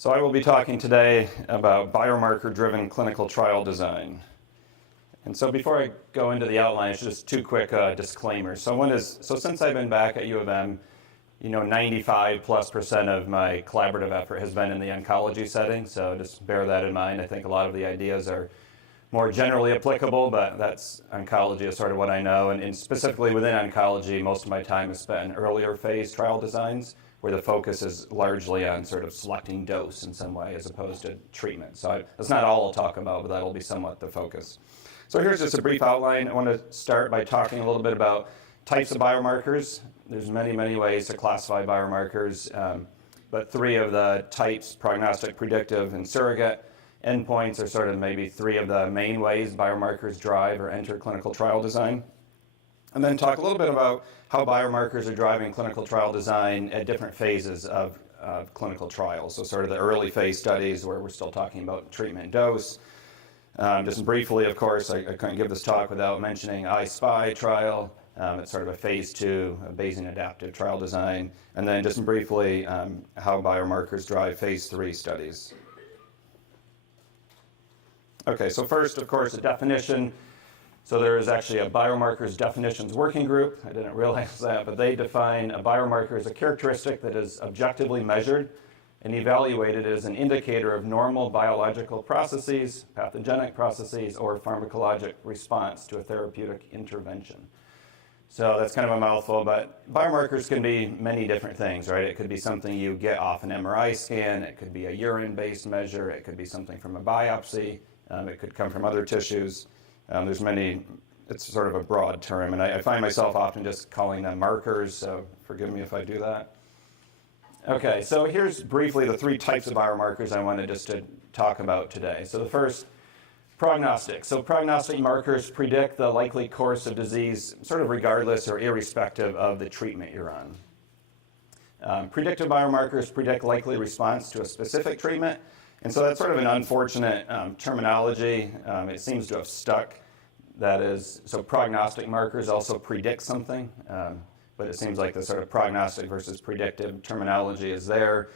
So I will be talking today about biomarker-driven clinical trial design. And so before I go into the outline, just two quick disclaimers. So one is, since I've been back at U of M, 95+% of my collaborative effort has been in the oncology setting, so just bear that in mind. I think a lot of the ideas are more generally applicable, but that's oncology is sort of what I know. And specifically within oncology, most of my time is spent in earlier phase trial designs, where the focus is largely on sort of selecting dose in some way as opposed to treatment. So that's not all I'll talk about, but that'll be somewhat the focus. So here's just a brief outline. I want to start by talking a little bit about types of biomarkers. There's many, many ways to classify biomarkers, but three of the types, prognostic, predictive, and surrogate endpoints, are sort of maybe three of the main ways biomarkers drive or enter clinical trial design. And then talk a little bit about how biomarkers are driving clinical trial design at different phases of clinical trials. So sort of the early phase studies where we're still talking about treatment dose. Just briefly, of course, I couldn't give this talk without mentioning I-SPY trial. It's sort of a phase 2 Bayesian adaptive trial design. And then just briefly, how biomarkers drive phase 3 studies. Okay, so first, of course, a definition. So there is actually a biomarkers definitions working group. I didn't realize that, but they define a biomarker as a characteristic that is objectively measured and evaluated as an indicator of normal biological processes, pathogenic processes, or pharmacologic response to a therapeutic intervention. So that's kind of a mouthful, but biomarkers can be many different things, right? It could be something you get off an MRI scan. It could be a urine-based measure. It could be something from a biopsy. It could come from other tissues. There's many, it's sort of a broad term, and I find myself often just calling them markers, so forgive me if I do that. Okay, so here's briefly the three types of biomarkers I wanted just to talk about today. So the first, prognostic. So prognostic markers predict the likely course of disease sort of regardless or irrespective of the treatment you're on. Predictive biomarkers predict likely response to a specific treatment. And so that's sort of an unfortunate terminology. It seems to have stuck. That is, so prognostic markers also predict something, but it seems like the sort of prognostic versus predictive terminology is there.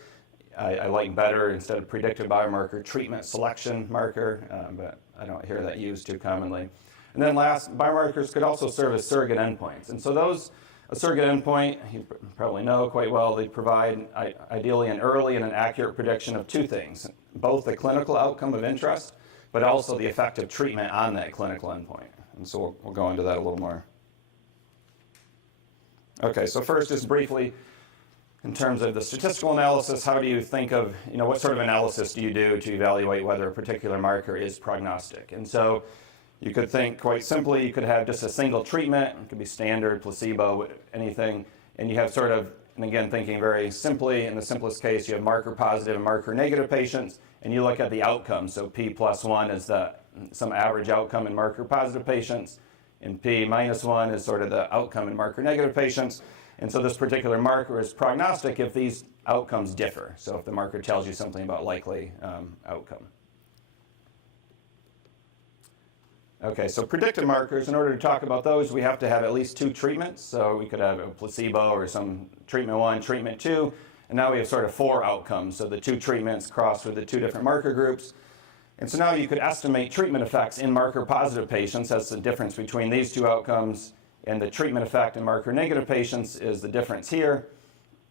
I like better, instead of predictive biomarker, treatment selection marker, but I don't hear that used too commonly. And then last, biomarkers could also serve as surrogate endpoints. And so those, a surrogate endpoint, you probably know quite well, they provide ideally an early and an accurate prediction of two things, both the clinical outcome of interest, but also the effect of treatment on that clinical endpoint. And so we'll go into that a little more. Okay, so first, just briefly, in terms of the statistical analysis, how do you think of, what sort of analysis do you do to evaluate whether a particular marker is prognostic? And so you could think quite simply, you could have just a single treatment. It could be standard, placebo, anything. And you have sort of, and again, thinking very simply, in the simplest case, you have marker positive and marker negative patients, and you look at the outcome. So P+1 is some average outcome in marker positive patients, and P-1 is sort of the outcome in marker negative patients. And so this particular marker is prognostic if these outcomes differ. So if the marker tells you something about likely outcome. Okay, so predictive markers, in order to talk about those, we have to have at least two treatments. So we could have a placebo or some treatment 1, treatment 2, and now we have sort of 4 outcomes. So the 2 treatments crossed with the 2 different marker groups. And so now you could estimate treatment effects in marker positive patients. That's the difference between these 2 outcomes, and the treatment effect in marker negative patients is the difference here.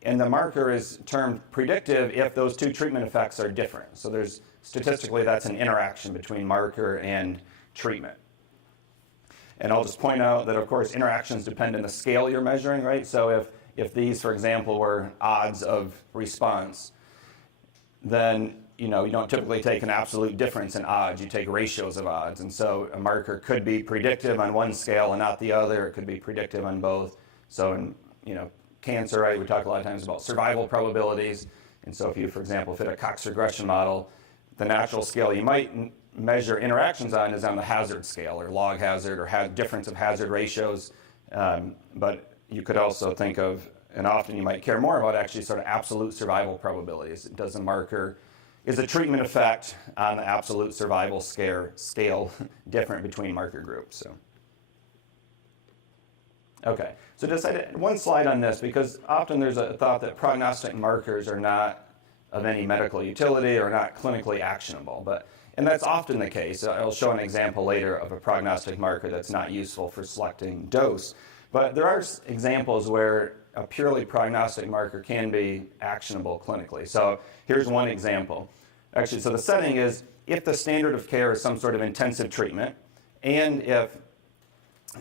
And the marker is termed predictive if those 2 treatment effects are different. So there's, statistically, that's an interaction between marker and treatment. And I'll just point out that, of course, interactions depend on the scale you're measuring, right? So if these, for example, were odds of response, then you don't typically take an absolute difference in odds. You take ratios of odds. And so a marker could be predictive on one scale and not the other. It could be predictive on both. So in cancer, right, we talk a lot of times about survival probabilities. And so if you, for example, fit a Cox regression model, the natural scale you might measure interactions on is on the hazard scale, or log hazard, or difference of hazard ratios. But you could also think of, and often you might care more about actually sort of absolute survival probabilities. Does a marker, is the treatment effect on the absolute survival scale different between marker groups? So, okay, so just one slide on this, because often there's a thought that prognostic markers are not of any medical utility or not clinically actionable. And that's often the case. I'll show an example later of a prognostic marker that's not useful for selecting dose. But there are examples where a purely prognostic marker can be actionable clinically. So here's one example. Actually, so the setting is if the standard of care is some sort of intensive treatment, and if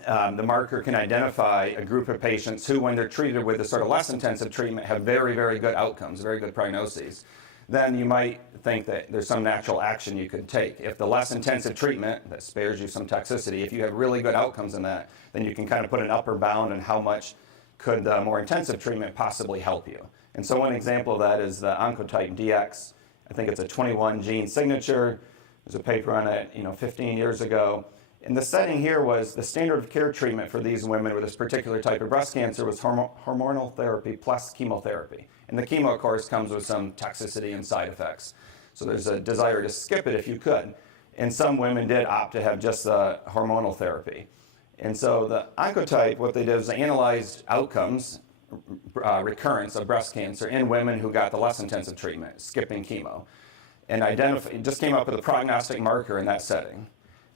the marker can identify a group of patients who, when they're treated with a sort of less intensive treatment, have very, very good outcomes, very good prognoses, then you might think that there's some natural action you could take. If the less intensive treatment that spares you some toxicity, if you have really good outcomes in that, then you can kind of put an upper bound on how much could the more intensive treatment possibly help you. And so one example of that is the Oncotype DX. I think it's a 21 gene signature. There's a paper on it 15 years ago. And the setting here was the standard of care treatment for these women with this particular type of breast cancer was hormonal therapy plus chemotherapy. And the chemo, of course, comes with some toxicity and side effects. So there's a desire to skip it if you could. And some women did opt to have just the hormonal therapy. And so the Oncotype, what they did is they analyzed outcomes, recurrence of breast cancer in women who got the less intensive treatment, skipping chemo, and just came up with a prognostic marker in that setting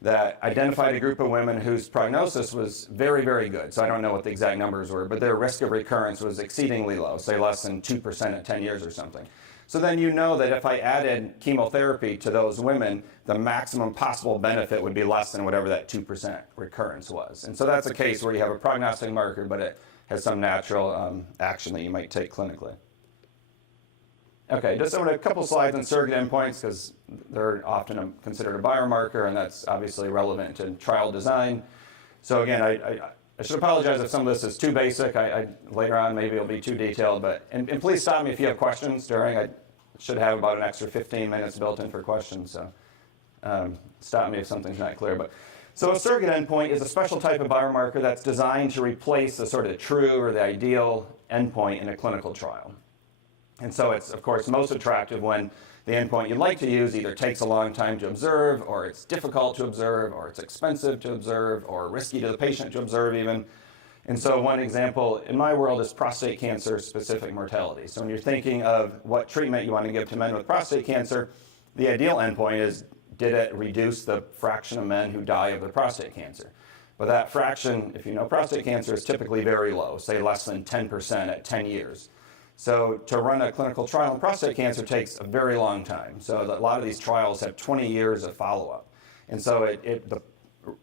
that identified a group of women whose prognosis was very, very good. So I don't know what the exact numbers were, but their risk of recurrence was exceedingly low, say less than 2% at 10 years or something. So then you know that if I added chemotherapy to those women, the maximum possible benefit would be less than whatever that 2% recurrence was. And so that's a case where you have a prognostic marker, but it has some natural action that you might take clinically. Okay, just a couple slides on surrogate endpoints because they're often considered a biomarker, and that's obviously relevant to trial design. So again, I should apologize if some of this is too basic. Later on, maybe it'll be too detailed, and please stop me if you have questions during. I should have about an extra 15 minutes built in for questions, so stop me if something's not clear. So a surrogate endpoint is a special type of biomarker that's designed to replace the sort of true or the ideal endpoint in a clinical trial. And so it's, of course, most attractive when the endpoint you'd like to use either takes a long time to observe, or it's difficult to observe, or it's expensive to observe, or risky to the patient to observe even. And so one example in my world is prostate cancer specific mortality. So when you're thinking of what treatment you want to give to men with prostate cancer, the ideal endpoint is, did it reduce the fraction of men who die of their prostate cancer? But that fraction, if you know prostate cancer, is typically very low, say less than 10% at 10 years. So to run a clinical trial in prostate cancer takes a very long time. So a lot of these trials have 20 years of follow-up. And so the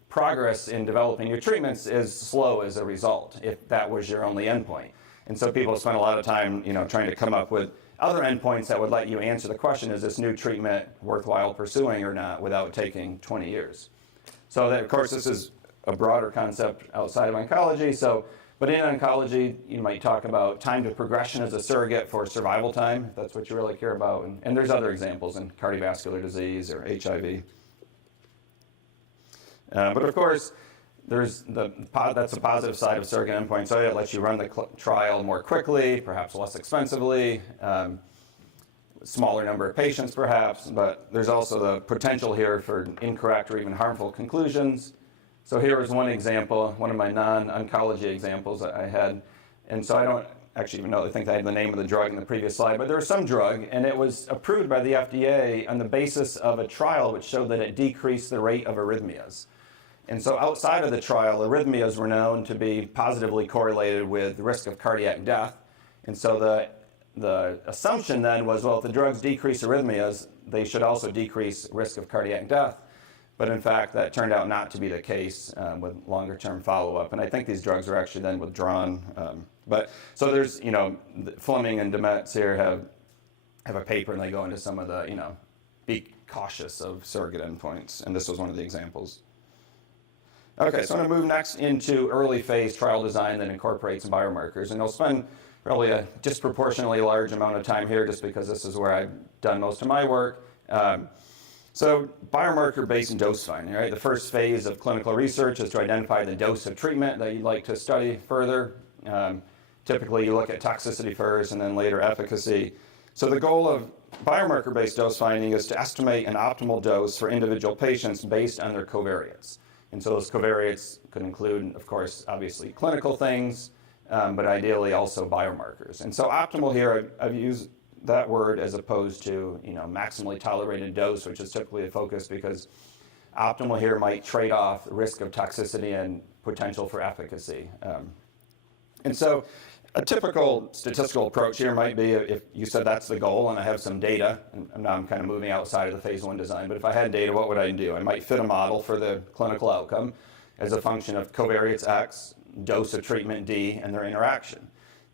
progress in developing new treatments is slow as a result, if that was your only endpoint. And so people spend a lot of time trying to come up with other endpoints that would let you answer the question, is this new treatment worthwhile pursuing or not, without taking 20 years. So that, of course, this is a broader concept outside of oncology. But in oncology, you might talk about time to progression as a surrogate for survival time, if that's what you really care about. And there's other examples in cardiovascular disease or HIV. But of course, that's a positive side of surrogate endpoints. So it lets you run the trial more quickly, perhaps less expensively, smaller number of patients perhaps. But there's also the potential here for incorrect or even harmful conclusions. So here is one example, one of my non-oncology examples that I had. And so I don't actually even know, I think I had the name of the drug in the previous slide, but there was some drug, and it was approved by the FDA on the basis of a trial which showed that it decreased the rate of arrhythmias. And so outside of the trial, arrhythmias were known to be positively correlated with the risk of cardiac death. And so the assumption then was, well, if the drugs decrease arrhythmias, they should also decrease risk of cardiac death. But in fact, that turned out not to be the case with longer-term follow-up. And I think these drugs are actually then withdrawn. So there's, Fleming and Demetz here have a paper, and they go into some of the, be cautious of surrogate endpoints. And this was one of the examples. Okay, so I'm going to move next into early phase trial design that incorporates biomarkers. And I'll spend probably a disproportionately large amount of time here just because this is where I've done most of my work. So biomarker-based dose finding, right? The first phase of clinical research is to identify the dose of treatment that you'd like to study further. Typically, you look at toxicity first and then later efficacy. So the goal of biomarker-based dose finding is to estimate an optimal dose for individual patients based on their covariates. And so those covariates could include, of course, obviously clinical things, but ideally also biomarkers. And so optimal here, I've used that word as opposed to, maximally tolerated dose, which is typically a focus, because optimal here might trade off risk of toxicity and potential for efficacy. And so a typical statistical approach here might be if you said that's the goal and I have some data, and now I'm kind of moving outside of the phase 1 design, but if I had data, what would I do? I might fit a model for the clinical outcome as a function of covariates X, dose of treatment D, and their interaction.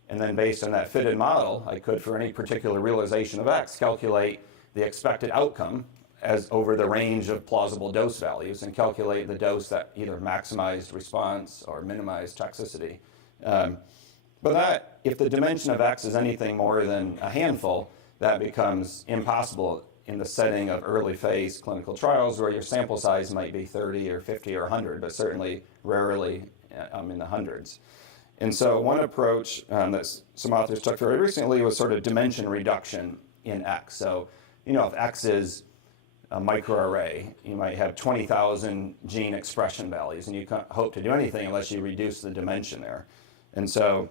And then based on that fitted model, I could, for any particular realization of X, calculate the expected outcome as over the range of plausible dose values and calculate the dose that either maximized response or minimized toxicity. But that, if the dimension of X is anything more than a handful, that becomes impossible in the setting of early phase clinical trials where your sample size might be 30 or 50 or 100, but certainly rarely in the hundreds. And so one approach that some authors took very recently was sort of dimension reduction in X. So, if X is a microarray, you might have 20,000 gene expression values, and you can't hope to do anything unless you reduce the dimension there. And so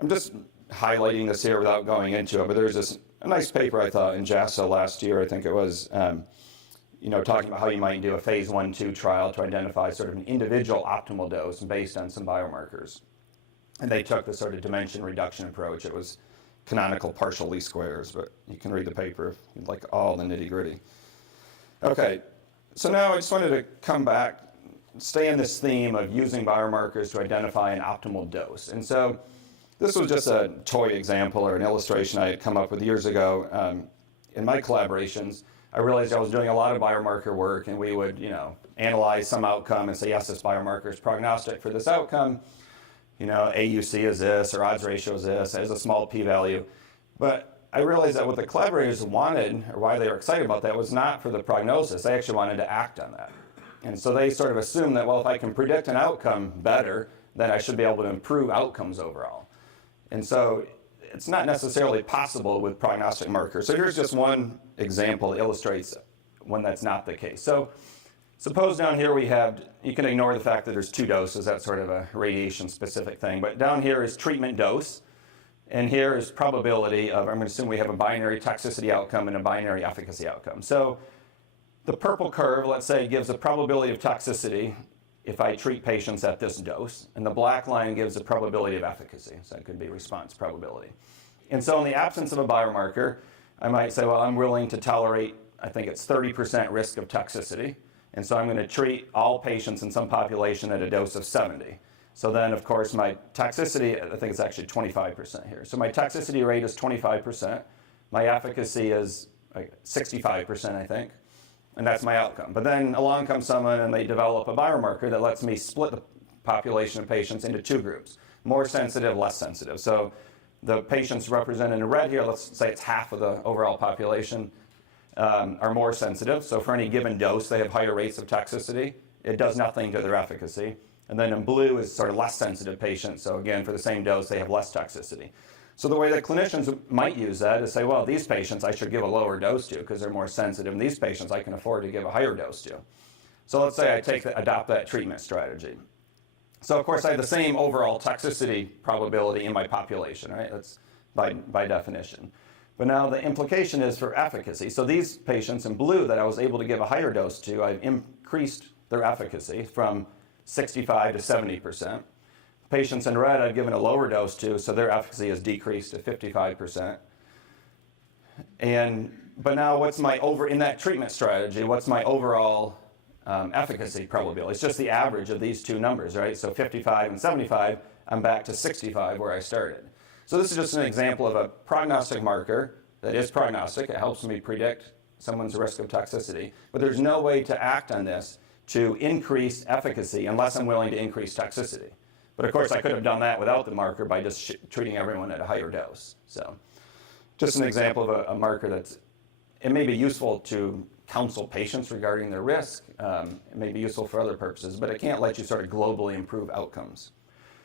I'm just highlighting this here without going into it, but there's a nice paper I thought in JASA last year, I think it was, talking about how you might do a phase 1-2 trial to identify sort of an individual optimal dose based on some biomarkers. And they took the sort of dimension reduction approach. It was canonical partial least squares, but you can read the paper if you'd like all the nitty-gritty. Okay, so now I just wanted to come back, stay in this theme of using biomarkers to identify an optimal dose. And so this was just a toy example or an illustration I had come up with years ago. In my collaborations, I realized I was doing a lot of biomarker work, and we would, analyze some outcome and say, yes, this biomarker is prognostic for this outcome. AUC is this, or odds ratio is this, as a small p-value. But I realized that what the collaborators wanted, or why they were excited about that, was not for the prognosis. They actually wanted to act on that. And so they sort of assumed that, well, if I can predict an outcome better, then I should be able to improve outcomes overall. And so it's not necessarily possible with prognostic markers. So here's just one example that illustrates when that's not the case. So suppose down here we have, you can ignore the fact that there's 2 doses, that's sort of a radiation-specific thing, but down here is treatment dose, and here is probability of, I'm going to assume we have a binary toxicity outcome and a binary efficacy outcome. So the purple curve, let's say, gives a probability of toxicity if I treat patients at this dose, and the black line gives a probability of efficacy, so it could be response probability. And so in the absence of a biomarker, I might say, well, I'm willing to tolerate, I think it's 30% risk of toxicity, and so I'm going to treat all patients in some population at a dose of 70. So then, of course, my toxicity, I think it's actually 25% here. So my toxicity rate is 25%. My efficacy is 65%, I think. And that's my outcome. But then along comes someone and they develop a biomarker that lets me split the population of patients into 2 groups, more sensitive, less sensitive. So the patients represented in red here, let's say it's half of the overall population, are more sensitive. So for any given dose, they have higher rates of toxicity. It does nothing to their efficacy. And then in blue is sort of less sensitive patients. So again, for the same dose, they have less toxicity. So the way that clinicians might use that is say, well, these patients I should give a lower dose to because they're more sensitive, and these patients I can afford to give a higher dose to. So let's say I adopt that treatment strategy. So of course I have the same overall toxicity probability in my population, right? That's by definition. But now the implication is for efficacy. So these patients in blue that I was able to give a higher dose to, I've increased their efficacy from 65 to 70%. Patients in red I've given a lower dose to, so their efficacy has decreased to 55%. But now in that treatment strategy, what's my overall efficacy probability? It's just the average of these 2 numbers, right? So 55 and 75, I'm back to 65 where I started. So this is just an example of a prognostic marker that is prognostic. It helps me predict someone's risk of toxicity. But there's no way to act on this to increase efficacy unless I'm willing to increase toxicity. But of course, I could have done that without the marker by just treating everyone at a higher dose. So just an example of a marker it may be useful to counsel patients regarding their risk. It may be useful for other purposes, but it can't let you sort of globally improve outcomes.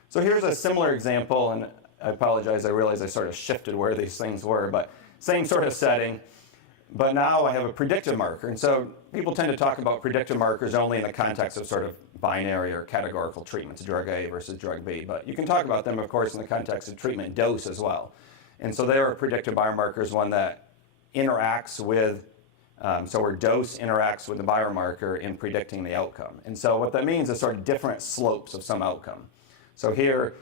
So here's a similar example, and I apologize, I realize I sort of shifted where these things were, but same sort of setting. But now I have a predictive marker. And so people tend to talk about predictive markers only in the context of sort of binary or categorical treatments, drug A versus drug B. But you can talk about them, of course, in the context of treatment dose as well. And so there, a predictive biomarker is one that interacts with, so where dose interacts with the biomarker in predicting the outcome. And so what that means is sort of different slopes of some outcome. So here,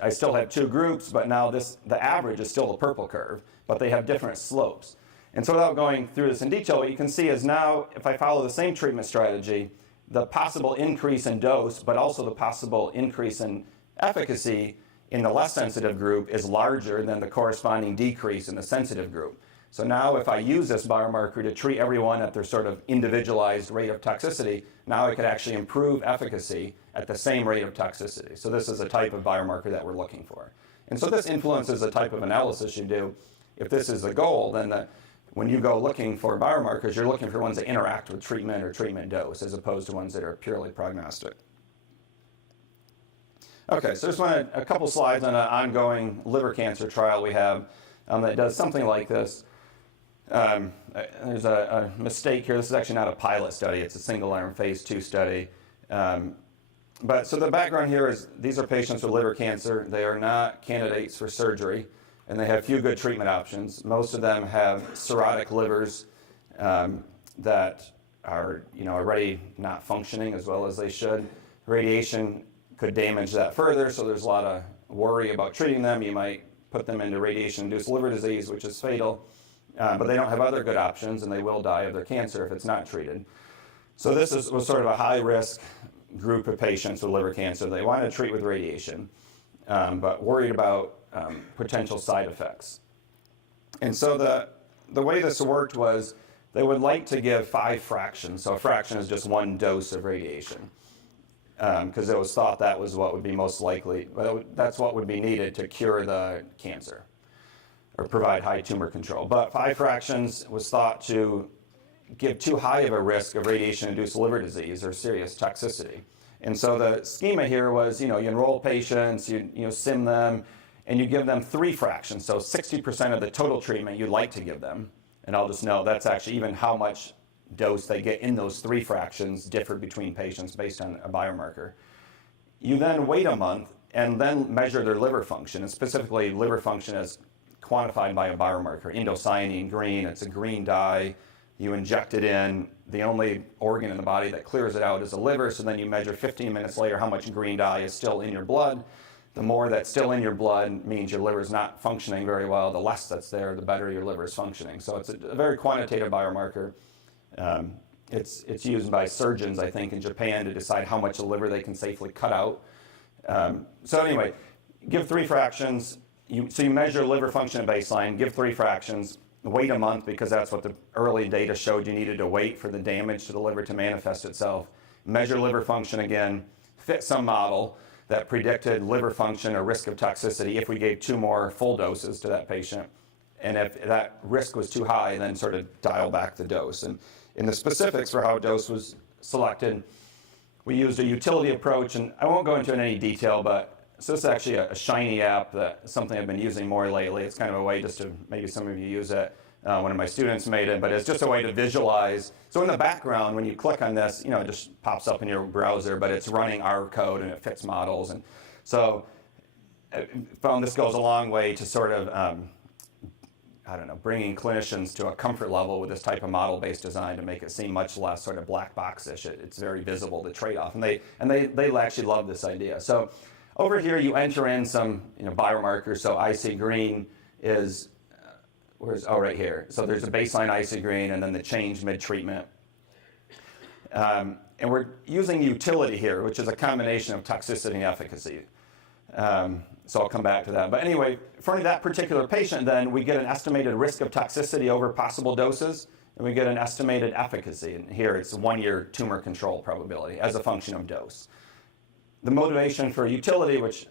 I still have two groups, but now the average is still the purple curve, but they have different slopes. And so without going through this in detail, what you can see is now, if I follow the same treatment strategy, the possible increase in dose, but also the possible increase in efficacy in the less sensitive group is larger than the corresponding decrease in the sensitive group. So now if I use this biomarker to treat everyone at their sort of individualized rate of toxicity, now I could actually improve efficacy at the same rate of toxicity. So this is a type of biomarker that we're looking for. And so this influences the type of analysis you do. If this is the goal, then when you go looking for biomarkers, you're looking for ones that interact with treatment or treatment dose, as opposed to ones that are purely prognostic. Okay, so just want a couple slides on an ongoing liver cancer trial we have that does something like this. There's a mistake here. This is actually not a pilot study. It's a single-arm phase 2 study. But so the background here is these are patients with liver cancer. They are not candidates for surgery, and they have few good treatment options. Most of them have cirrhotic livers that are already not functioning as well as they should. Radiation could damage that further, so there's a lot of worry about treating them. You might put them into radiation-induced liver disease, which is fatal. But they don't have other good options, and they will die of their cancer if it's not treated. So this was sort of a high-risk group of patients with liver cancer. They wanted to treat with radiation, but worried about potential side effects. And so the way this worked was they would like to give 5 fractions. So a fraction is just 1 dose of radiation, because it was thought that was what would be most likely. Well, that's what would be needed to cure the cancer or provide high tumor control. But 5 fractions was thought to give too high of a risk of radiation-induced liver disease or serious toxicity. And so the schema here was, you enroll patients, you sim them, and you give them 3 fractions. So 60% of the total treatment you'd like to give them. And I'll just note that's actually even how much dose they get in those 3 fractions differed between patients based on a biomarker. You then wait a month and then measure their liver function, and specifically liver function as quantified by a biomarker, indocyanine green. It's a green dye. You inject it in. The only organ in the body that clears it out is the liver, so then you measure 15 minutes later how much green dye is still in your blood. The more that's still in your blood means your liver is not functioning very well. The less that's there, the better your liver is functioning. So it's a very quantitative biomarker. It's used by surgeons, I think, in Japan to decide how much of the liver they can safely cut out. So anyway, give 3 fractions. So you measure liver function at baseline, give 3 fractions, wait a month because that's what the early data showed you needed to wait for the damage to the liver to manifest itself. Measure liver function again, fit some model that predicted liver function or risk of toxicity if we gave 2 more full doses to that patient. And if that risk was too high, then sort of dial back the dose. And in the specifics for how dose was selected, we used a utility approach, and I won't go into it in any detail, but so this is actually a shiny app, something I've been using more lately. It's kind of a way just to, maybe some of you use it. One of my students made it, but it's just a way to visualize. So in the background, when you click on this, it just pops up in your browser, but it's running R code and it fits models. And so I found this goes a long way to sort of, bringing clinicians to a comfort level with this type of model-based design to make it seem much less sort of black box-ish. It's very visible, the trade-off. And they actually love this idea. So over here, you enter in some biomarkers. So IC green is, right here. So there's a baseline IC green and then the change mid-treatment. And we're using utility here, which is a combination of toxicity and efficacy. So I'll come back to that. But anyway, for that particular patient, then we get an estimated risk of toxicity over possible doses, and we get an estimated efficacy. And here it's 1-year tumor control probability as a function of dose. The motivation for utility, which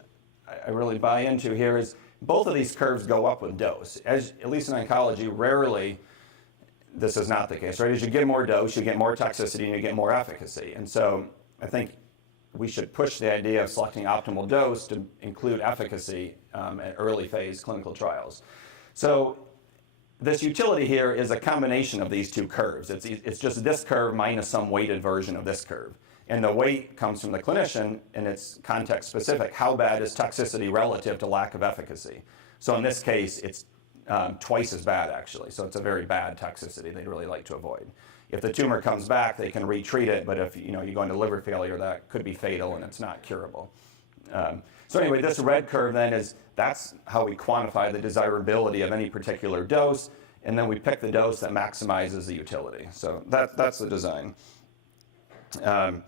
I really buy into here, is both of these curves go up with dose. At least in oncology, rarely this is not the case, right? As you get more dose, you get more toxicity and you get more efficacy. And so I think we should push the idea of selecting optimal dose to include efficacy at early phase clinical trials. So this utility here is a combination of these 2 curves. It's just this curve minus some weighted version of this curve. And the weight comes from the clinician, and it's context specific. How bad is toxicity relative to lack of efficacy? So in this case, it's twice as bad, actually. So it's a very bad toxicity they'd really like to avoid. If the tumor comes back, they can retreat it, but if you go into liver failure, that could be fatal and it's not curable. So anyway, this red curve then that's how we quantify the desirability of any particular dose, and then we pick the dose that maximizes the utility. So that's the design. And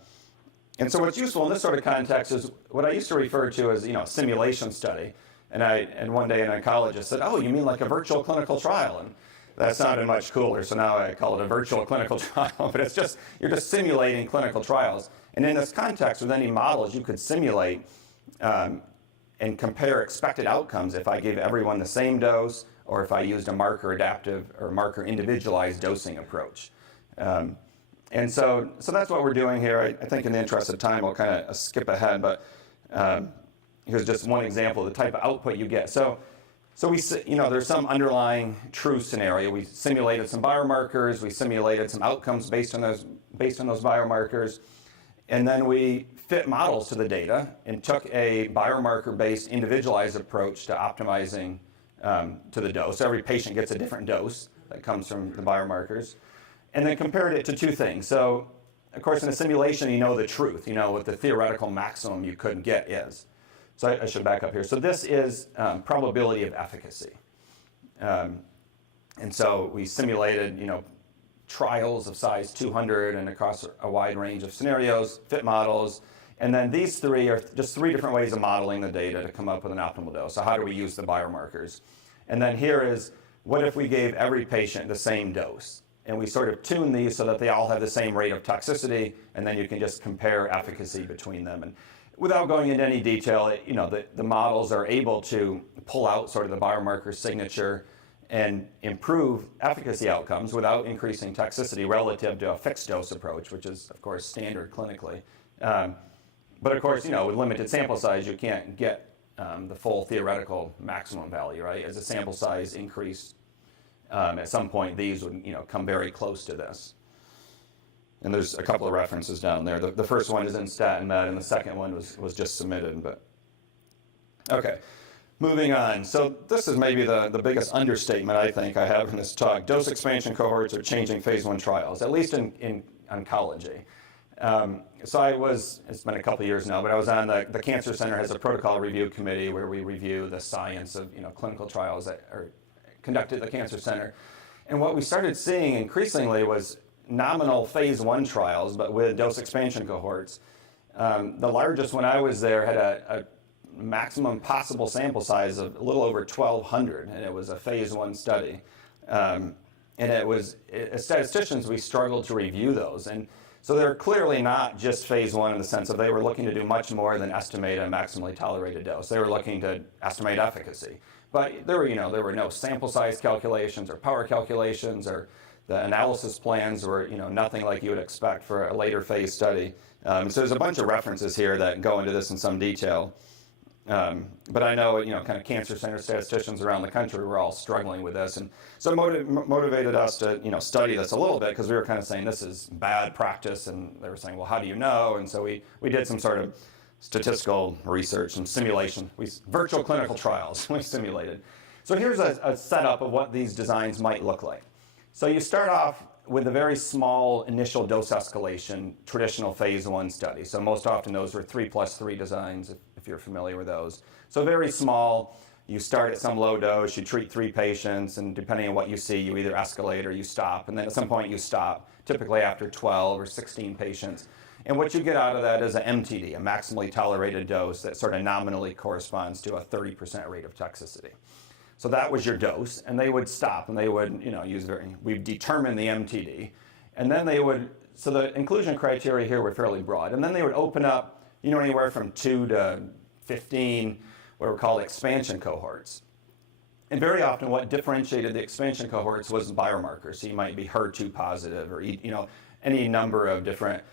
so what's useful in this sort of context is what I used to refer to as a simulation study. And one day an oncologist said, "Oh, you mean like a virtual clinical trial?" And that sounded much cooler, so now I call it a virtual clinical trial. But you're just simulating clinical trials. And in this context, with any models, you could simulate and compare expected outcomes if I gave everyone the same dose or if I used a marker adaptive or marker individualized dosing approach. And so that's what we're doing here. I think in the interest of time, I'll kind of skip ahead, but here's just one example of the type of output you get. So we, there's some underlying true scenario. We simulated some biomarkers, we simulated some outcomes based on those biomarkers, and then we fit models to the data and took a biomarker-based individualized approach to optimizing to the dose. Every patient gets a different dose that comes from the biomarkers, and then compared it to two things. So, of course, in a simulation, you know the truth. You know what the theoretical maximum you could get is. So I should back up here. So this is probability of efficacy. And so we simulated, trials of size 200 and across a wide range of scenarios, fit models. And then these three are just three different ways of modeling the data to come up with an optimal dose. So how do we use the biomarkers? And then here is, what if we gave every patient the same dose? And we sort of tune these so that they all have the same rate of toxicity, and then you can just compare efficacy between them. And without going into any detail, the models are able to pull out sort of the biomarker signature and improve efficacy outcomes without increasing toxicity relative to a fixed dose approach, which is, of course, standard clinically. But of course, with limited sample size, you can't get the full theoretical maximum value, right? As the sample size increased, at some point, these would, come very close to this. And there's a couple of references down there. The first one is in Stat and Med, and the second one was just submitted. But okay, moving on. So this is maybe the biggest understatement I think I have in this talk. Dose expansion cohorts are changing phase 1 trials, at least in oncology. So it's been a couple of years now, but I was on the Cancer Center has a protocol review committee where we review the science of clinical trials that are conducted at the Cancer Center. And what we started seeing increasingly was nominal phase 1 trials, but with dose expansion cohorts. The largest when I was there had a maximum possible sample size of a little over 1,200, and it was a phase 1 study. And as statisticians, we struggled to review those. And so they're clearly not just phase 1 in the sense of they were looking to do much more than estimate a maximally tolerated dose. They were looking to estimate efficacy. But there were no sample size calculations or power calculations, or the analysis plans were nothing like you would expect for a later phase study. So there's a bunch of references here that go into this in some detail. But I know kind of cancer center statisticians around the country were all struggling with this, and so it motivated us to study this a little bit, because we were kind of saying this is bad practice, and they were saying, well, how do you know? And so we did some sort of statistical research and simulation. Virtual clinical trials we simulated. So here's a setup of what these designs might look like. So you start off with a very small initial dose escalation, traditional phase 1 study. So most often those were 3+3 designs, if you're familiar with those. So very small. You start at some low dose, you treat 3 patients, and depending on what you see, you either escalate or you stop. And then at some point you stop, typically after 12 or 16 patients. And what you get out of that is an MTD, a maximally tolerated dose that sort of nominally corresponds to a 30% rate of toxicity. So that was your dose, and they would stop, and they would, we've determined the MTD, and then so the inclusion criteria here were fairly broad, and then they would open up, anywhere from 2 to 15, what were called expansion cohorts. And very often what differentiated the expansion cohorts was biomarkers. So you might be HER2 positive, or, any number of different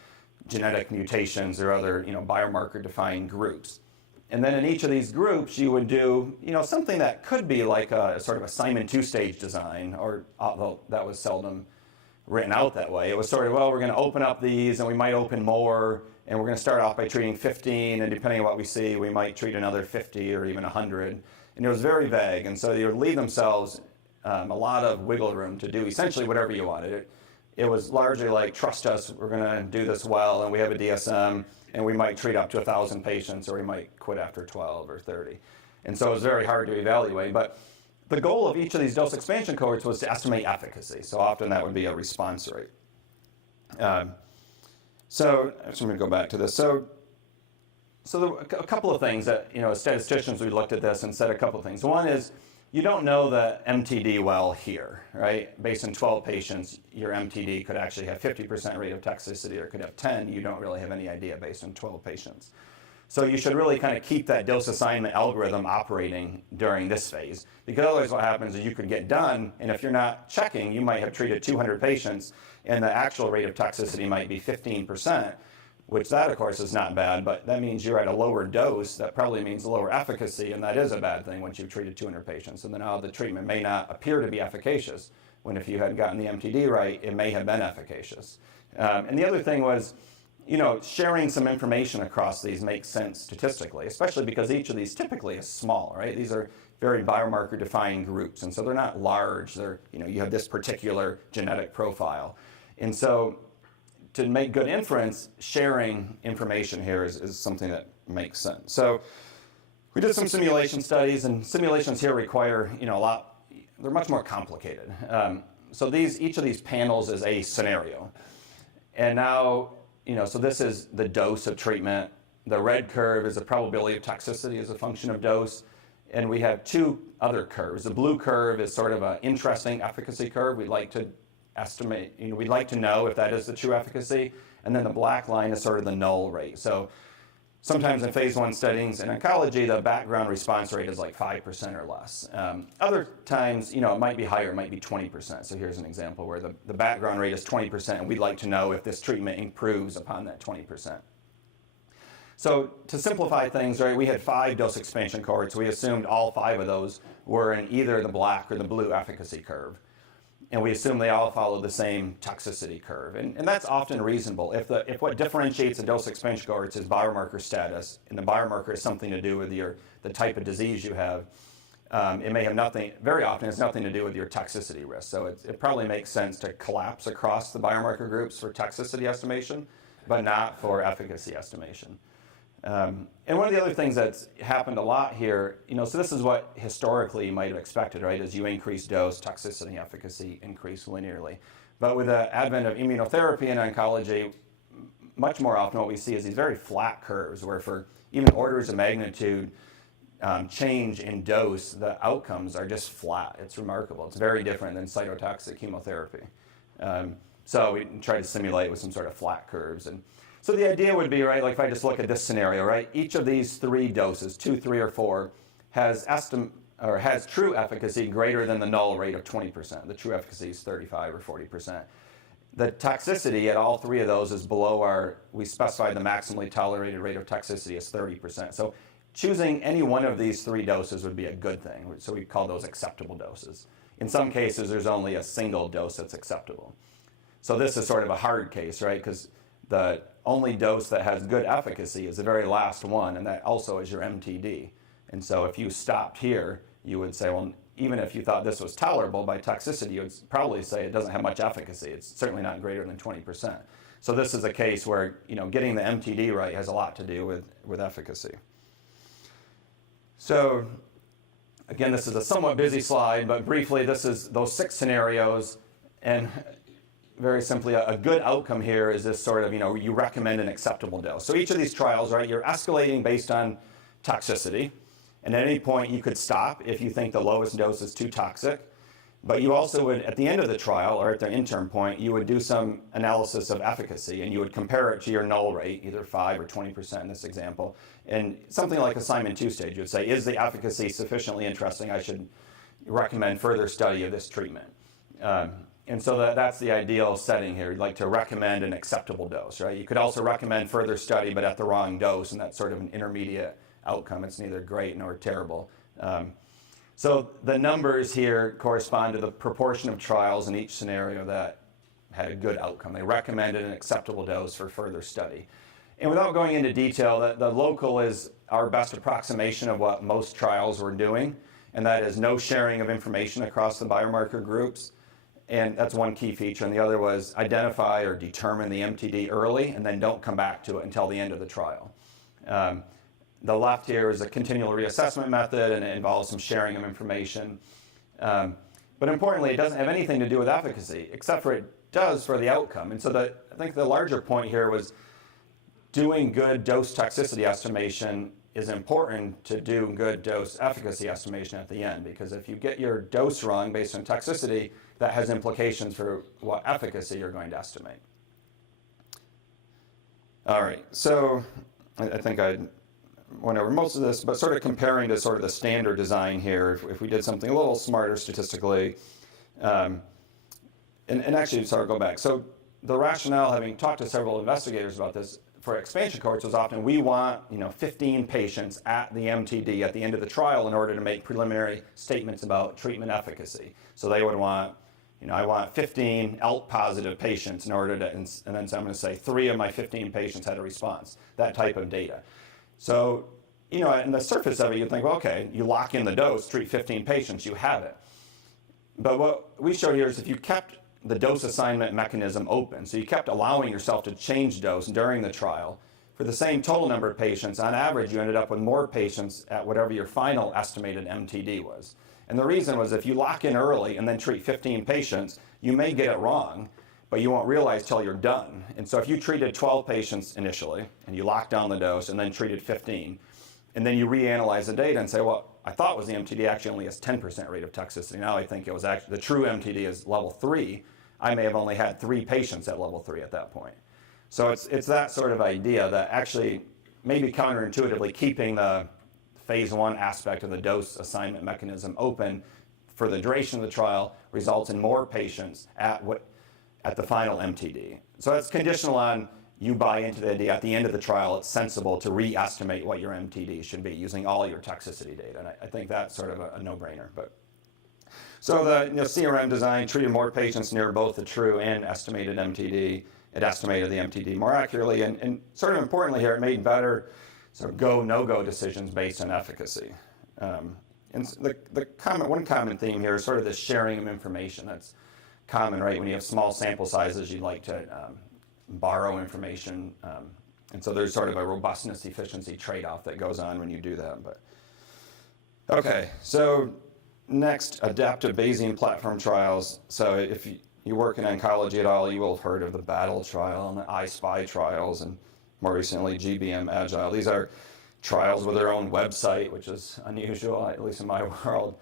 genetic mutations or other, biomarker-defined groups. And then in each of these groups, you would do, something that could be like a sort of a Simon two-stage design, or although that was seldom written out that way. It was sort of, well, we're going to open up these, and we might open more, and we're going to start off by treating 15, and depending on what we see, we might treat another 50 or even 100. And it was very vague, and so they would leave themselves a lot of wiggle room to do essentially whatever you wanted. It was largely like, trust us, we're going to do this well, and we have a DSM, and we might treat up to 1,000 patients, or we might quit after 12 or 30. And so it was very hard to evaluate. But the goal of each of these dose expansion cohorts was to estimate efficacy. So often that would be a response rate. So I'm just going to go back to this. So a couple of things that, as statisticians, we looked at this and said a couple of things. One is, you don't know the MTD well here, right? Based on 12 patients, your MTD could actually have 50% rate of toxicity, or could have 10. You don't really have any idea based on 12 patients. So you should really kind of keep that dose assignment algorithm operating during this phase, because otherwise what happens is you could get done, and if you're not checking, you might have treated 200 patients, and the actual rate of toxicity might be 15%, which that, of course, is not bad, but that means you're at a lower dose. That probably means lower efficacy, and that is a bad thing once you've treated 200 patients. And then now the treatment may not appear to be efficacious, when if you had gotten the MTD right, it may have been efficacious. And the other thing was, sharing some information across these makes sense statistically, especially because each of these typically is small, right? These are very biomarker-defined groups, and so they're not large. They're, you have this particular genetic profile. And so to make good inference, sharing information here is something that makes sense. So we did some simulation studies, and simulations here require, a lot, they're much more complicated. So each of these panels is a scenario. And now, so this is the dose of treatment. The red curve is the probability of toxicity as a function of dose. And we have two other curves. The blue curve is sort of an interesting efficacy curve. We'd like to estimate, we'd like to know if that is the true efficacy. And then the black line is sort of the null rate. So sometimes in phase 1 settings in oncology, the background response rate is like 5% or less. Other times, it might be higher, it might be 20%. So here's an example where the background rate is 20%, and we'd like to know if this treatment improves upon that 20%. So to simplify things, right, we had 5 dose expansion cohorts. We assumed all 5 of those were in either the black or the blue efficacy curve. And we assume they all follow the same toxicity curve. And that's often reasonable. If what differentiates a dose expansion cohorts is biomarker status, and the biomarker has something to do with the type of disease you have, it may have nothing, very often it's nothing to do with your toxicity risk. So it probably makes sense to collapse across the biomarker groups for toxicity estimation, but not for efficacy estimation. And one of the other things that's happened a lot here, so this is what historically you might have expected, right? As you increase dose, toxicity and efficacy increase linearly. But with the advent of immunotherapy in oncology, much more often what we see is these very flat curves, where for even orders of magnitude change in dose, the outcomes are just flat. It's remarkable. It's very different than cytotoxic chemotherapy. So we try to simulate with some sort of flat curves. And so the idea would be, right, like if I just look at this scenario, right, each of these 3 doses, 2, 3, or 4, has true efficacy greater than the null rate of 20%. The true efficacy is 35 or 40%. The toxicity at all 3 of those is below we specified the maximally tolerated rate of toxicity as 30%. So choosing any one of these 3 doses would be a good thing. So we call those acceptable doses. In some cases, there's only a single dose that's acceptable. So this is sort of a hard case, right, because the only dose that has good efficacy is the very last one, and that also is your MTD. And so if you stopped here, you would say, well, even if you thought this was tolerable by toxicity, you would probably say it doesn't have much efficacy. It's certainly not greater than 20%. So this is a case where, getting the MTD right has a lot to do with efficacy. So again, this is a somewhat busy slide, but briefly, this is those 6 scenarios. And very simply, a good outcome here is this sort of, you recommend an acceptable dose. So each of these trials, right, you're escalating based on toxicity. And at any point, you could stop if you think the lowest dose is too toxic. But you also would, at the end of the trial, or at the interim point, you would do some analysis of efficacy, and you would compare it to your null rate, either 5 or 20% in this example. And something like a Simon 2-stage, you would say, is the efficacy sufficiently interesting? I should recommend further study of this treatment. And so that's the ideal setting here. You'd like to recommend an acceptable dose, right? You could also recommend further study, but at the wrong dose, and that's sort of an intermediate outcome. It's neither great nor terrible. So the numbers here correspond to the proportion of trials in each scenario that had a good outcome. They recommended an acceptable dose for further study. And without going into detail, the local is our best approximation of what most trials were doing, and that is no sharing of information across the biomarker groups. And that's one key feature. And the other was identify or determine the MTD early and then don't come back to it until the end of the trial. The left here is a continual reassessment method, and it involves some sharing of information. But importantly, it doesn't have anything to do with efficacy, except for it does for the outcome. And so I think the larger point here was doing good dose toxicity estimation is important to do good dose efficacy estimation at the end, because if you get your dose wrong based on toxicity, that has implications for what efficacy you're going to estimate. All right, so I think I went over most of this, but sort of comparing to sort of the standard design here, if we did something a little smarter statistically, and actually, sorry, go back. So the rationale, having talked to several investigators about this, for expansion cohorts was often we want 15 patients at the MTD at the end of the trial in order to make preliminary statements about treatment efficacy. So they would want, I want 15 ALK positive patients in order to, and then so I'm going to say 3 of my 15 patients had a response, that type of data. So, in the surface of it, you'd think, well, okay, you lock in the dose, treat 15 patients, you have it. But what we showed here is if you kept the dose assignment mechanism open, so you kept allowing yourself to change dose during the trial, for the same total number of patients, on average, you ended up with more patients at whatever your final estimated MTD was. And the reason was if you lock in early and then treat 15 patients, you may get it wrong, but you won't realize till you're done. And so if you treated 12 patients initially, and you locked down the dose, and then treated 15, and then you reanalyze the data and say, well, I thought was the MTD actually only has 10% rate of toxicity. Now I think it was actually, the true MTD is level 3. I may have only had 3 patients at level 3 at that point. So it's that sort of idea that actually maybe counterintuitively keeping the phase 1 aspect of the dose assignment mechanism open for the duration of the trial results in more patients at the final MTD. So that's conditional on you buy into the idea at the end of the trial it's sensible to re-estimate what your MTD should be using all your toxicity data. And I think that's sort of a no-brainer. So the CRM design treated more patients near both the true and estimated MTD. It estimated the MTD more accurately, and sort of importantly here, it made better sort of go, no-go decisions based on efficacy. And one common theme here is sort of this sharing of information. That's common, right? When you have small sample sizes, you'd like to borrow information. And so there's sort of a robustness efficiency trade-off that goes on when you do that. Okay, so next, adaptive Bayesian platform trials. So if you work in oncology at all, you will have heard of the BATTLE trial and the I-SPY trials, and more recently GBM Agile. These are trials with their own website, which is unusual, at least in my world.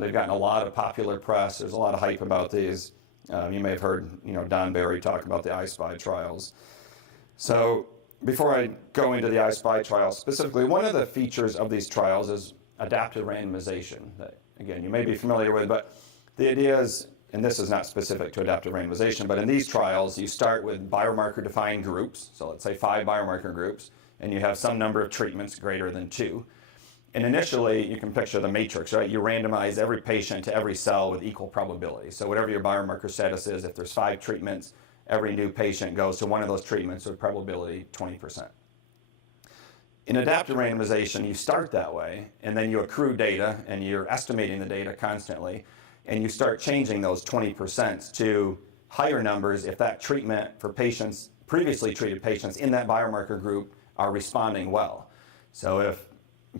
They've gotten a lot of popular press. There's a lot of hype about these. You may have heard Don Barry talk about the I-SPY trials. So before I go into the I-SPY trials specifically, one of the features of these trials is adaptive randomization that, again, you may be familiar with, but the idea is, and this is not specific to adaptive randomization, but in these trials, you start with biomarker-defined groups, so let's say 5 biomarker groups, and you have some number of treatments greater than 2. And initially, you can picture the matrix, right? You randomize every patient to every cell with equal probability. So whatever your biomarker status is, if there's 5 treatments, every new patient goes to one of those treatments with probability 20%. In adaptive randomization, you start that way, and then you accrue data, and you're estimating the data constantly, and you start changing those 20% to higher numbers if that treatment for patients, previously treated patients in that biomarker group are responding well. So if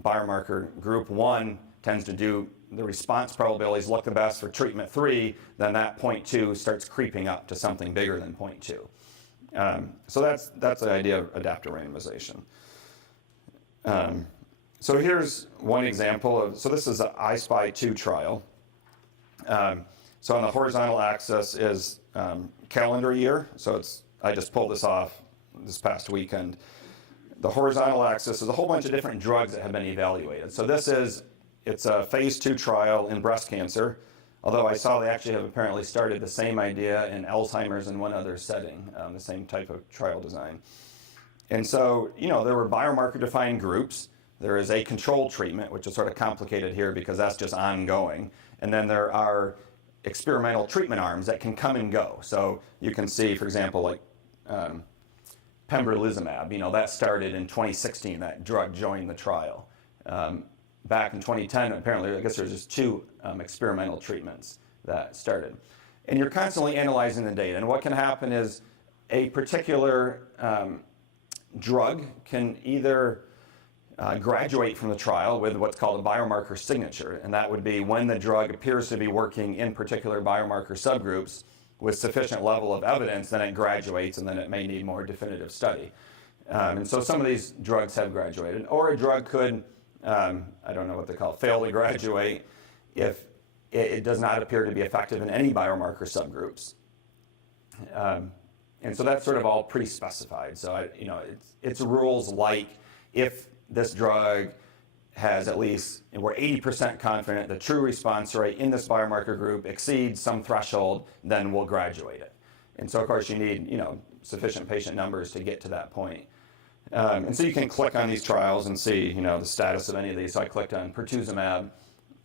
biomarker group 1 tends to do, the response probabilities look the best for treatment 3, then that 0.2 starts creeping up to something bigger than 0.2. So that's the idea of adaptive randomization. So here's one example of, so this is the I-SPY 2 trial. So on the horizontal axis is calendar year. So I just pulled this off this past weekend. The horizontal axis is a whole bunch of different drugs that have been evaluated. So it's a phase 2 trial in breast cancer, although I saw they actually have apparently started the same idea in Alzheimer's and one other setting, the same type of trial design. And so, there were biomarker-defined groups. There is a control treatment, which is sort of complicated here because that's just ongoing. And then there are experimental treatment arms that can come and go. So you can see, for example, like pembrolizumab, that started in 2016, that drug joined the trial. Back in 2010, apparently, I guess there's just 2 experimental treatments that started. And you're constantly analyzing the data. And what can happen is a particular drug can either graduate from the trial with what's called a biomarker signature. And that would be when the drug appears to be working in particular biomarker subgroups with sufficient level of evidence, then it graduates, and then it may need more definitive study. And so some of these drugs have graduated. Or a drug could, I don't know what they call it, fail to graduate if it does not appear to be effective in any biomarker subgroups. And so that's sort of all pre-specified. So, it's rules like if this drug has at least, we're 80% confident the true response rate in this biomarker group exceeds some threshold, then we'll graduate it. And so, of course, you need, sufficient patient numbers to get to that point. And so you can click on these trials and see, the status of any of these. So I clicked on pertuzumab.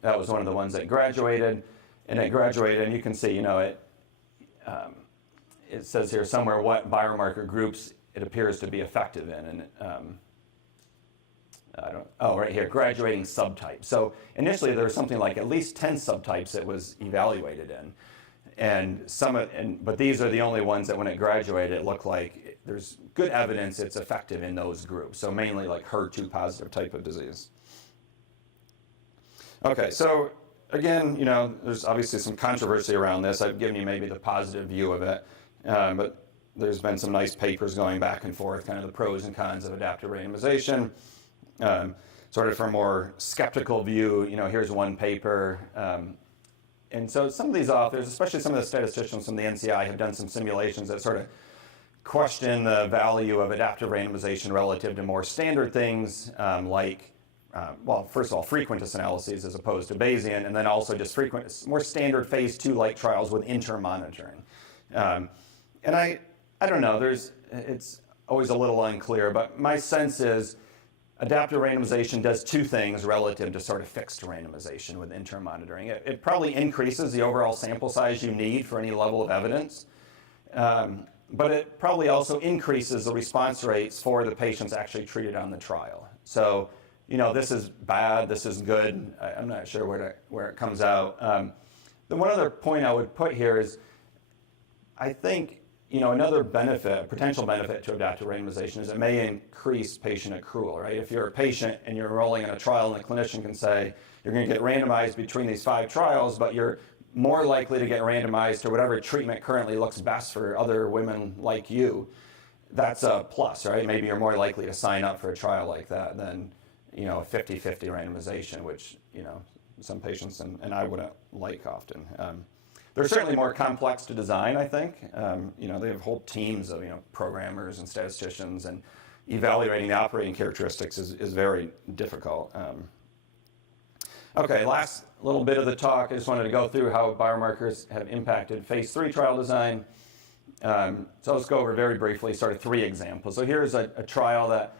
That was one of the ones that graduated. And it graduated, and you can see, it says here somewhere what biomarker groups it appears to be effective in. And right here, graduating subtype. So initially there was something like at least 10 subtypes it was evaluated in. But these are the only ones that when it graduated, it looked like there's good evidence it's effective in those groups. So mainly like HER2 positive type of disease. Okay, so again, there's obviously some controversy around this. I've given you maybe the positive view of it, but there's been some nice papers going back and forth, kind of the pros and cons of adaptive randomization. Sort of from a more skeptical view, here's one paper. And so some of these authors, especially some of the statisticians from the NCI, have done some simulations that sort of question the value of adaptive randomization relative to more standard things like, first of all, frequentist analyses as opposed to Bayesian, and then also just more standard phase 2-like trials with interim monitoring. And I don't know, it's always a little unclear, but my sense is adaptive randomization does 2 things relative to sort of fixed randomization with interim monitoring. It probably increases the overall sample size you need for any level of evidence, but it probably also increases the response rates for the patients actually treated on the trial. So, this is bad, this is good. I'm not sure where it comes out. The one other point I would put here is, I think, another potential benefit to adaptive randomization is it may increase patient accrual, right? If you're a patient and you're enrolling in a trial and the clinician can say, you're going to get randomized between these 5 trials, but you're more likely to get randomized to whatever treatment currently looks best for other women like you, that's a plus, right? Maybe you're more likely to sign up for a trial like that than, a 50-50 randomization, which, some patients and I wouldn't like often. They're certainly more complex to design, I think. They have whole teams of programmers and statisticians, and evaluating the operating characteristics is very difficult. Okay, last little bit of the talk, I just wanted to go through how biomarkers have impacted phase 3 trial design. So let's go over very briefly sort of 3 examples. So here's a trial that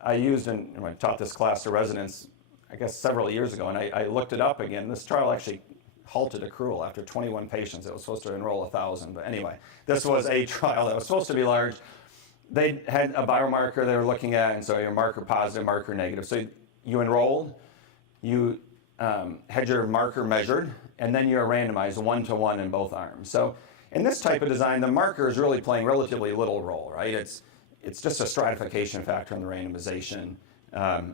I used when I taught this class to residents, I guess several years ago, and I looked it up again. This trial actually halted accrual after 21 patients. It was supposed to enroll 1,000, but anyway, this was a trial that was supposed to be large. They had a biomarker they were looking at, and so you're marker positive, marker negative. So you enrolled, you had your marker measured, and then you're randomized 1-to-1 in both arms. So in this type of design, the marker is really playing relatively little role, right? It's just a stratification factor in the randomization.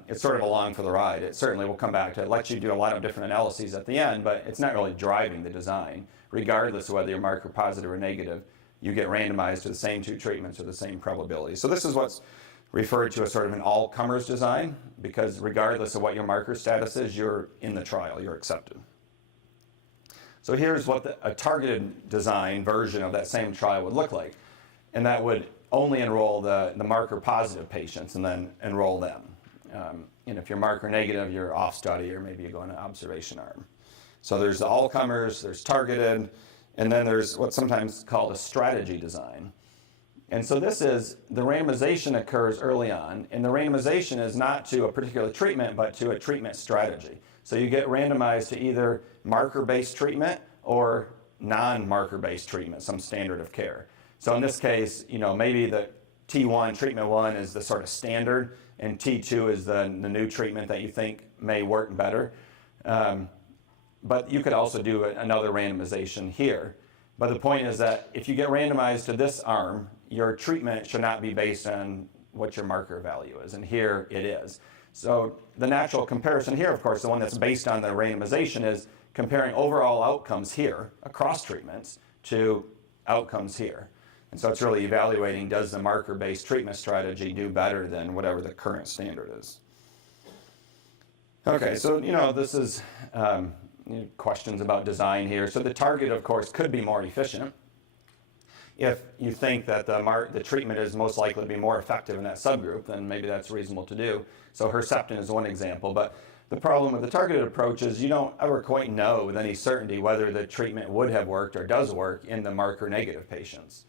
It's sort of along for the ride. It certainly will come back to it, lets you do a lot of different analyses at the end, but it's not really driving the design. Regardless of whether you're marker positive or negative, you get randomized to the same 2 treatments or the same probability. So this is what's referred to as sort of an all-comers design, because regardless of what your marker status is, you're in the trial, you're accepted. So here's what a targeted design version of that same trial would look like. And that would only enroll the marker positive patients and then enroll them. And if you're marker negative, you're off study, or maybe you go in an observation arm. So there's the all-comers, there's targeted, and then there's what's sometimes called a strategy design. And so this is, the randomization occurs early on, and the randomization is not to a particular treatment, but to a treatment strategy. So you get randomized to either marker-based treatment or non-marker-based treatment, some standard of care. So in this case, maybe the T1, treatment 1 is the sort of standard, and T2 is the new treatment that you think may work better. But you could also do another randomization here. But the point is that if you get randomized to this arm, your treatment should not be based on what your marker value is, and here it is. So the natural comparison here, of course, the one that's based on the randomization, is comparing overall outcomes here across treatments to outcomes here. And so it's really evaluating, does the marker-based treatment strategy do better than whatever the current standard is? Okay, so this is questions about design here. So the target, of course, could be more efficient. If you think that the treatment is most likely to be more effective in that subgroup, then maybe that's reasonable to do. So Herceptin is one example. But the problem with the targeted approach is you don't ever quite know with any certainty whether the treatment would have worked or does work in the marker-negative patients.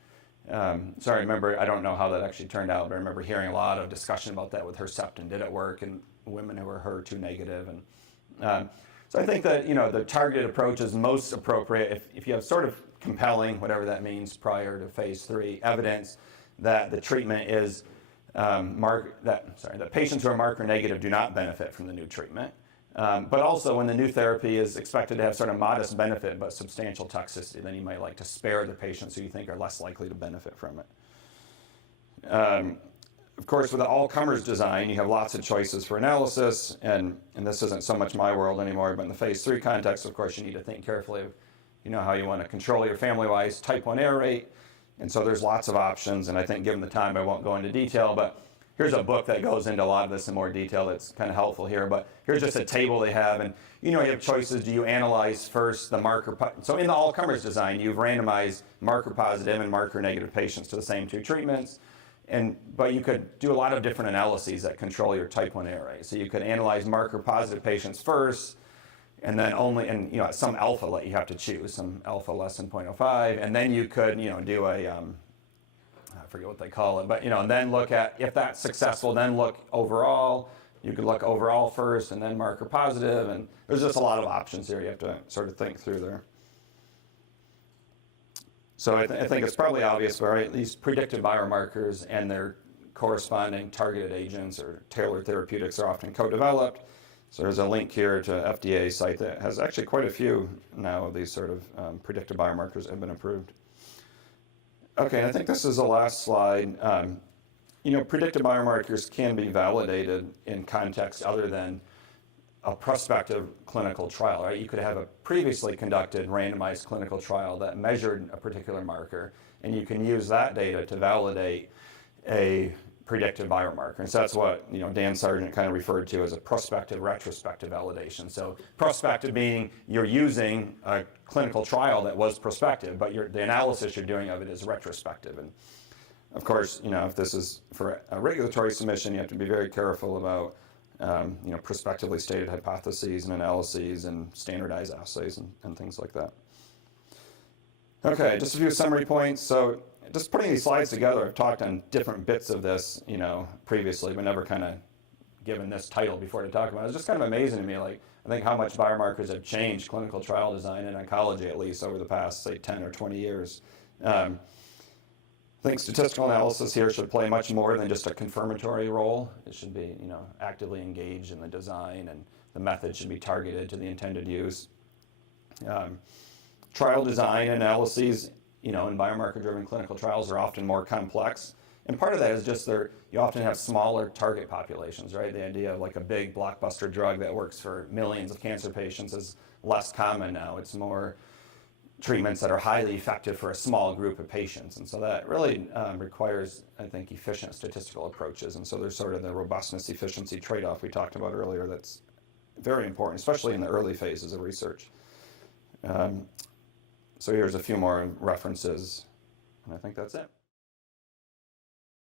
So I remember, I don't know how that actually turned out, but I remember hearing a lot of discussion about that with Herceptin. Did it work in women who were HER2 negative? And so I think that the targeted approach is most appropriate if you have sort of compelling, whatever that means, prior to phase 3 evidence that the treatment is that patients who are marker negative do not benefit from the new treatment. But also when the new therapy is expected to have sort of modest benefit but substantial toxicity, then you might like to spare the patients who you think are less likely to benefit from it. Of course, with the all-comers design, you have lots of choices for analysis, and this isn't so much my world anymore, but in the phase 3 context, of course, you need to think carefully of how you want to control your family-wise type 1 error rate. And so there's lots of options, and I think given the time, I won't go into detail, but here's a book that goes into a lot of this in more detail that's kind of helpful here, but here's just a table they have, and you have choices. Do you analyze first the marker? So in the all-comers design, you've randomized marker-positive and marker-negative patients to the same 2 treatments, but you could do a lot of different analyses that control your type 1 error rate. So you could analyze marker-positive patients first, and then at some alpha that you have to choose, some alpha less than 0.05, and then you could, do a, I forget what they call it, but, then look at, if that's successful, then look overall. You could look overall first and then marker positive, and there's just a lot of options here you have to sort of think through there. So I think it's probably obvious, right? These predictive biomarkers and their corresponding targeted agents or tailored therapeutics are often co-developed. So there's a link here to FDA site that has actually quite a few now of these sort of predictive biomarkers that have been approved. Okay, I think this is the last slide. Predictive biomarkers can be validated in context other than a prospective clinical trial, right? You could have a previously conducted randomized clinical trial that measured a particular marker, and you can use that data to validate a predictive biomarker. And so that's what Dan Sargent kind of referred to as a prospective retrospective validation. So prospective meaning you're using a clinical trial that was prospective, but the analysis you're doing of it is retrospective. And of course, if this is for a regulatory submission, you have to be very careful about prospectively stated hypotheses and analyses and standardized assays and things like that. Okay, just a few summary points. So just putting these slides together, I've talked on different bits of this, previously, but never kind of given this title before to talk about it. It's just kind of amazing to me, I think how much biomarkers have changed clinical trial design in oncology, at least over the past, say, 10 or 20 years. I think statistical analysis here should play much more than just a confirmatory role. It should be, actively engaged in the design, and the method should be targeted to the intended use. Trial design analyses, in biomarker-driven clinical trials are often more complex. And part of that is just you often have smaller target populations, right? The idea of like a big blockbuster drug that works for millions of cancer patients is less common now. It's more treatments that are highly effective for a small group of patients. And so that really requires, I think, efficient statistical approaches. And so there's sort of the robustness efficiency trade-off we talked about earlier that's very important, especially in the early phases of research. So here's a few more references, and I think that's it.